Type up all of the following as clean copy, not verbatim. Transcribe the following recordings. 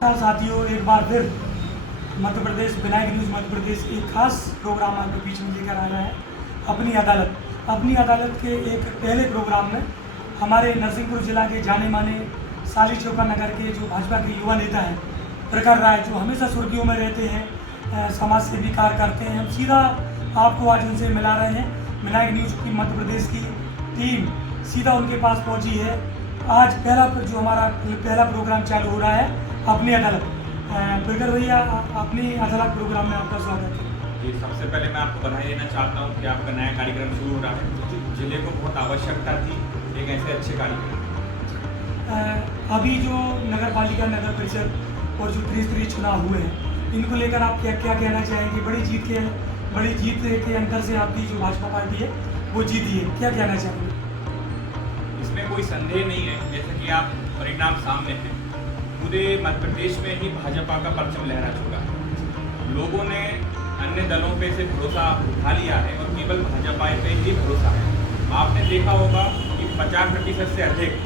साथियों, एक बार फिर मध्य प्रदेश विनायक न्यूज़ मध्य प्रदेश एक खास प्रोग्राम आपके बीच में लेकर आया है। अपनी अदालत के एक पहले प्रोग्राम में हमारे नरसिंहपुर जिला के जाने माने साली चौका नगर के जो भाजपा के युवा नेता हैं प्रखर राय, जो हमेशा सुर्खियों में रहते हैं, समाज सेवी कार्य करते हैं, हम सीधा आपको आज उनसे मिला रहे हैं। विनायक न्यूज़ की मध्य प्रदेश की टीम सीधा उनके पास पहुंची है। आज हमारा पहला प्रोग्राम चालू हो रहा है अपनी अदालत। प्रखर भैया, अपनी अदालत प्रोग्राम में आपका स्वागत है। जी, सबसे पहले मैं आपको बधाई देना चाहता हूँ कि आपका नया कार्यक्रम शुरू हो रहा है। जिले को बहुत आवश्यकता थी एक ऐसे अच्छे कार्यक्रम। अभी जो नगर पालिका, नगर परिषद और जो त्रिस्तरीय चुनाव हुए हैं, इनको लेकर आप क्या कहना चाहेंगे? बड़ी जीत के अंतर से आपकी जो भाजपा पार्टी है वो जीती है, क्या कहना चाहेंगे? इसमें कोई संदेह नहीं है, जैसे कि आप परिणाम सामने हैं। पूरे मध्य प्रदेश में ही भाजपा का परचम लहरा चुका है। लोगों ने अन्य दलों पे से भरोसा उठा लिया है और केवल भाजपा पे ही भरोसा है। आपने देखा होगा कि 50% से अधिक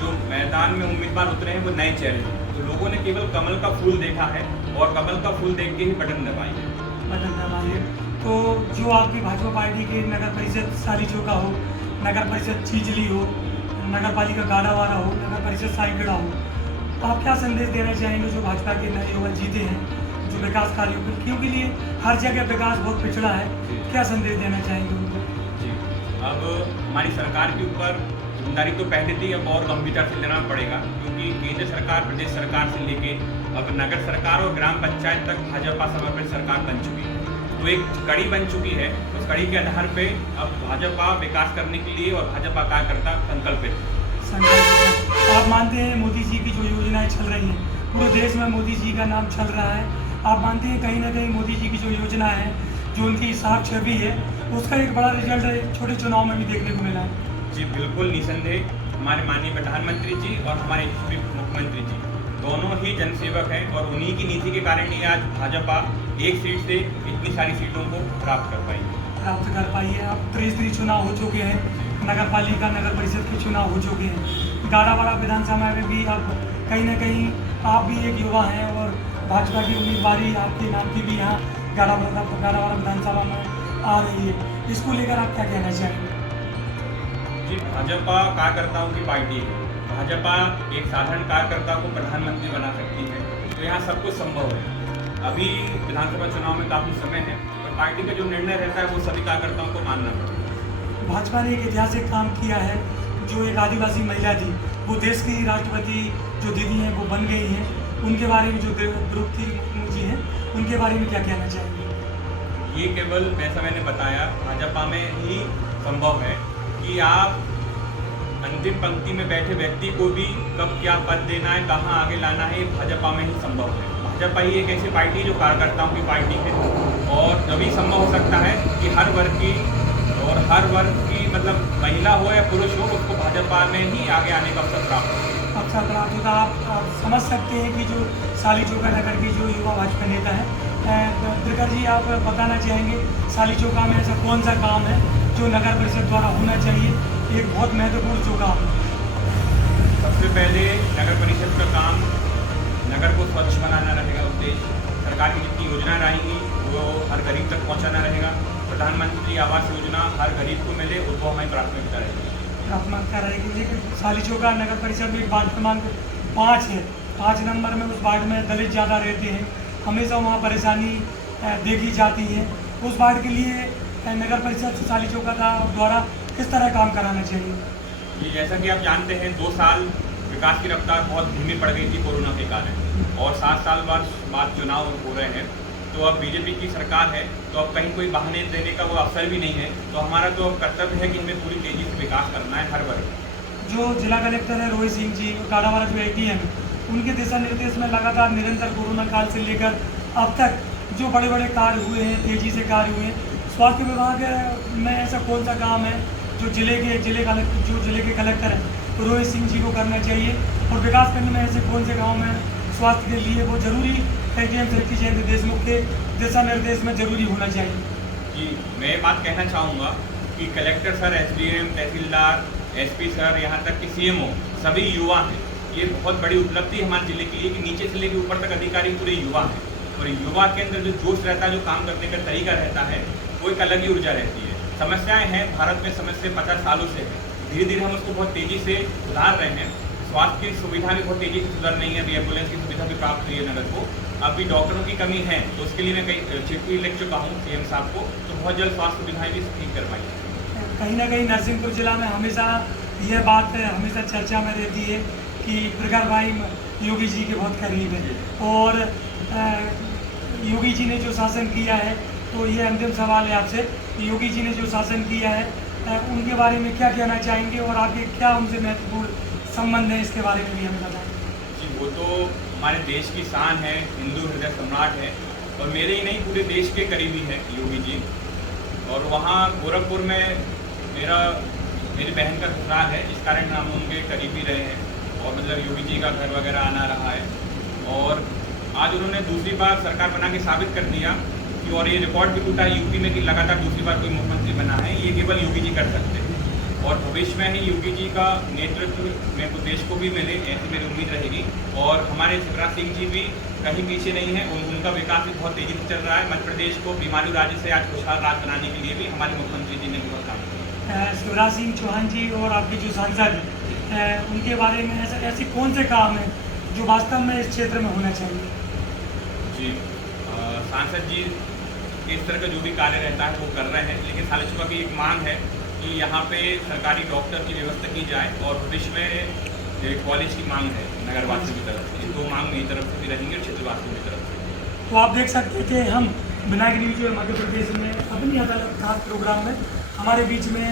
जो मैदान में उम्मीदवार उतरे हैं वो नए चेहरे हैं। तो लोगों ने केवल कमल का फूल देखा है और कमल का फूल देख के ही बटन दबाई है। तो जो आपकी भाजपा पार्टी के नगर परिषद साली चौका हो, नगर परिषद चीजली हो, नगर पालिका गाड़ावाड़ा हो, नगर परिषद साईगढ़ा हो, तो आप क्या संदेश देना चाहेंगे जो भाजपा के नए युवा जीते हैं, जो विकास कार्यों के लिए हर जगह विकास बहुत पिछड़ा है, क्या संदेश देना चाहेंगे उनको? जी, अब हमारी सरकार के ऊपर जिम्मेदारी तो पहले थी, अब और गंभीरता से लेना पड़ेगा, क्योंकि केंद्र सरकार, प्रदेश सरकार से लेके अब नगर सरकार और ग्राम पंचायत तक भाजपा समर्पित सरकार बन चुकी है। तो एक कड़ी बन चुकी है। उस कड़ी के आधार पे अब भाजपा विकास करने के लिए और भाजपा कार्यकर्ता संकल्पित। आप मानते हैं मोदी जी की जो योजनाएं चल रही हैं, पूरे देश में मोदी जी का नाम चल रहा है, आप मानते हैं कहीं ना कहीं मोदी जी की जो योजना है, जो उनकी साफ छवि है, उसका एक बड़ा रिजल्ट छोटे चुनाव में भी देखने को मिला है? जी बिल्कुल, निसंदेह। हमारे माननीय प्रधानमंत्री जी और हमारे मुख्यमंत्री जी दोनों ही जनसेवक हैं और उन्हीं की नीति के कारण ही आज भाजपा एक सीट से इतनी सारी सीटों को प्राप्त कर पाई है। अब त्रिस्तरीय चुनाव हो चुके हैं, नगर पालिका, नगर परिषद के चुनाव हो चुके हैं, गाड़ावाड़ा विधानसभा में भी अब कहीं ना कहीं आप भी एक युवा हैं और भाजपा की उम्मीदवारी आपके नाम की भी यहाँ गाड़ावाड़ा विधानसभा में आ रही है, इसको लेकर आप क्या कहना चाहेंगे? जी, भाजपा कार्यकर्ताओं की पार्टी है। भाजपा एक साधारण कार्यकर्ता को प्रधानमंत्री बना सकती है, तो यहाँ सब कुछ संभव है। अभी विधानसभा चुनाव में काफ़ी समय है और पार्टी का जो निर्णय रहता है वो सभी कार्यकर्ताओं को मानना पड़ेगा। भाजपा ने एक ऐतिहासिक काम किया है, जो एक आदिवासी महिला थी वो देश की राष्ट्रपति जो दीदी हैं वो बन गई हैं, उनके बारे में जो द्रौपदी मुर्मू जी हैं उनके बारे में क्या कहना चाहेंगे? ये केवल जैसा मैंने बताया भाजपा में ही संभव है कि आप अंतिम पंक्ति में बैठे व्यक्ति को भी कब क्या पद देना है, कहाँ आगे लाना है, भाजपा में ही संभव है। भाजपा ही एक ऐसी पार्टी जो कार्यकर्ताओं की पार्टी है और तभी संभव हो सकता है कि हर वर्ग की मतलब महिला हो या पुरुष हो, उसको भाजपा में ही आगे आने का अवसर प्राप्त होगा। आप समझ सकते हैं कि जो साली चौका नगर के जो युवा भाजपा नेता हैं, प्रखर जी, आप बताना चाहेंगे साली चौका में ऐसा कौन सा काम है जो नगर परिषद द्वारा होना चाहिए, एक बहुत महत्वपूर्ण जो काम है? सबसे पहले नगर परिषद का काम नगर को स्वच्छ बनाना रहेगा उद्देश्य। सरकार की जितनी योजनाएं रहेंगी वो हर गरीब तक पहुंचाना रहेगा। प्रधानमंत्री आवास योजना हर गरीब को मिले, उसको हमारी प्राथमिकता रहेगी। लेकिन साली चौका नगर परिषद में वार्ड क्रमांक 5 है, 5 नंबर में उस वार्ड में दलित ज़्यादा रहते हैं, हमेशा वहाँ परेशानी देखी जाती है। उस वार्ड के लिए नगर परिषद साली चौका द्वारा किस तरह काम कराना चाहिए? ये जैसा कि आप जानते हैं 2 साल विकास की रफ्तार बहुत धीमी पड़ गई थी कोरोना के कारण और 7 साल बाद चुनाव हो रहे हैं। तो अब बीजेपी की सरकार है, तो अब कहीं कोई बहाने देने का वो अवसर भी नहीं है। तो हमारा तो अब कर्तव्य है कि इनमें पूरी तेज़ी से विकास करना है हर वर्ग। जो जिला कलेक्टर है रोहित सिंह जी, गाड़ावाड़ा जो ADM, उनके दिशा निर्देश में लगातार निरंतर कोरोना काल से लेकर अब तक जो बड़े बड़े कार्य हुए हैं, तेज़ी से कार्य हुए हैं, स्वास्थ्य विभाग में ऐसा कौन सा काम है जो जिले के कलेक्टर हैं रोहित सिंह जी को करना चाहिए, और विकास करने में ऐसे कौन से गाँव में स्वास्थ्य के लिए वो जरूरी ADM श्री जयंत देशमुख के दिशा निर्देश में जरूरी होना चाहिए? जी, मैं ये बात कहना चाहूँगा कि कलेक्टर सर, SDM, तहसीलदार, SP सर, यहाँ तक कि CMO सभी युवा हैं ये बहुत बड़ी उपलब्धि हमारे जिले के लिए कि नीचे से लेकर ऊपर तक अधिकारी पूरे युवा हैं, और युवा के अंदर जो जोश रहता है, जो काम करने का तरीका रहता है, वो एक अलग ही ऊर्जा रहती है। समस्याएं हैं भारत में, समस्या 50 सालों से है, धीरे धीरे हम उसको बहुत तेज़ी से सुधार रहे हैं। स्वास्थ्य की सुविधा भी बहुत तेज़ी से सुधर रही है, अभी एम्बुलेंस की सुविधा भी प्राप्त हुई है नगर को। अभी डॉक्टरों की कमी है, तो उसके लिए मैं कई चिट्ठी लिख चुका हूँ CM साहब को, तो बहुत जल्द स्वास्थ्य सुविधाएँ भी ठीक करवाई है। कहीं ना कहीं नरसिंहपुर जिला में हमेशा यह बात हमेशा चर्चा में रहती है कि प्रखर भाई योगी जी के बहुत करीब है, और योगी जी ने जो शासन किया है, तो ये अंतिम सवाल है आपसे, योगी जी ने जो शासन किया है उनके बारे में क्या कहना चाहेंगे, और आपके क्या उनसे महत्वपूर्ण संबंध है, इसके बारे में भी हमें बताएं। जी, वो तो हमारे देश की शान है, हिंदू हृदय सम्राट है, और मेरे ही नहीं पूरे देश के करीबी हैं योगी जी। और वहाँ गोरखपुर में मेरी बहन का ससुराल है, इस कारण हम उनके करीबी रहे हैं, और मतलब योगी जी का घर वगैरह आना रहा है। और आज उन्होंने दूसरी बार सरकार बना के साबित कर दिया कि, और ये रिकॉर्ड भी टूटा है यूपी में कि लगातार दूसरी बार कोई मुख्यमंत्री बना है, ये केवल योगी जी कर सकते हैं। और भविष्य में ही योगी जी का नेतृत्व मेरे को देश को भी मिले, ऐसी मेरी उम्मीद रहेगी। और हमारे शिवराज सिंह जी भी कहीं पीछे नहीं है, उनका विकास भी बहुत तेज़ी से चल रहा है। मध्य प्रदेश को बीमारू राज्य से आज खुशहाल राज्य बनाने के लिए भी हमारे मुख्यमंत्री जी ने बहुत काम किया। शिवराज सिंह चौहान जी और आपके जो सांसद हैं, उनके बारे में ऐसे कौन से काम हैं जो वास्तव में इस क्षेत्र में होना चाहिए? जी, सांसद जी इस तरह का जो भी कार्य रहता है वो कर रहे हैं, लेकिन सालिचुका की एक मांग है कि यहाँ पे सरकारी डॉक्टर की व्यवस्था की जाए, और भविष्य में कॉलेज की मांग है नगरवासियों की तरफ से। ये दो मांग मेरी तरफ से भी रहेंगी और क्षेत्रवासियों की तरफ से। तो आप देख सकते थे, हम विनायक न्यूज और मध्य प्रदेश में अपनी अदालत खास प्रोग्राम में हमारे बीच में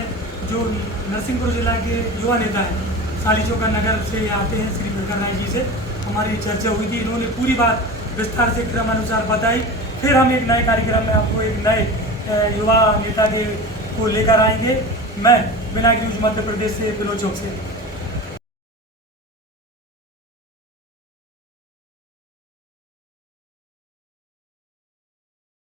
जो नरसिंहपुर जिला के युवा नेता हैं, सालीचौका नगर से आते हैं, श्री प्रखर राय जी से हमारी चर्चा हुई थी। इन्होंने पूरी बात विस्तार से क्रमानुसार बताई। फिर हम एक नए कार्यक्रम में आपको एक नए युवा नेता को लेकर आएंगे। मैं विनायक न्यूज मध्य प्रदेश से बिलो चौक से।